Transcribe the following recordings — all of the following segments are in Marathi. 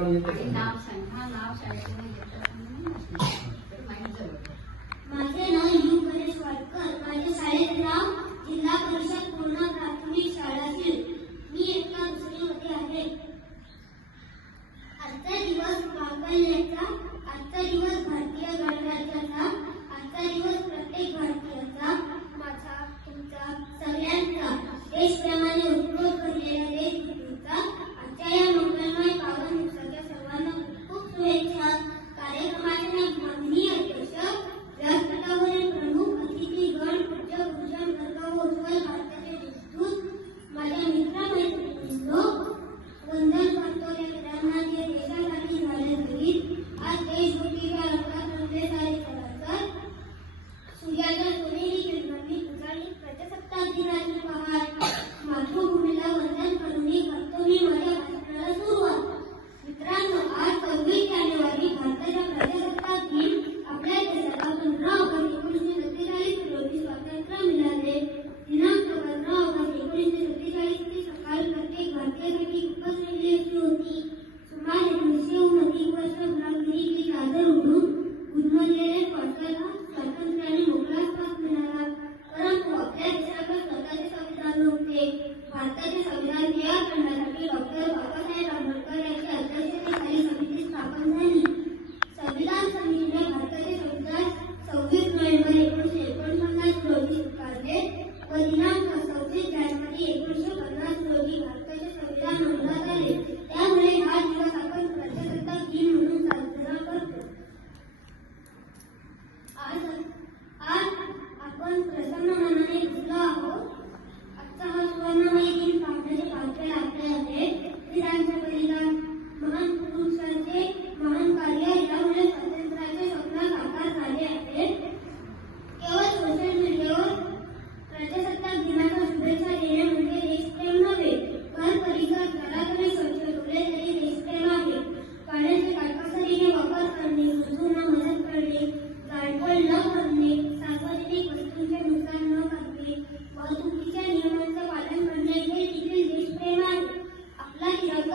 高老。紧张，很他拿出也是。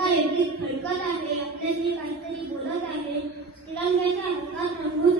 आता येथे खडकत आहे आपल्याशी काहीतरी बोलत आहे. तिरंग्याच्या हातात रंगून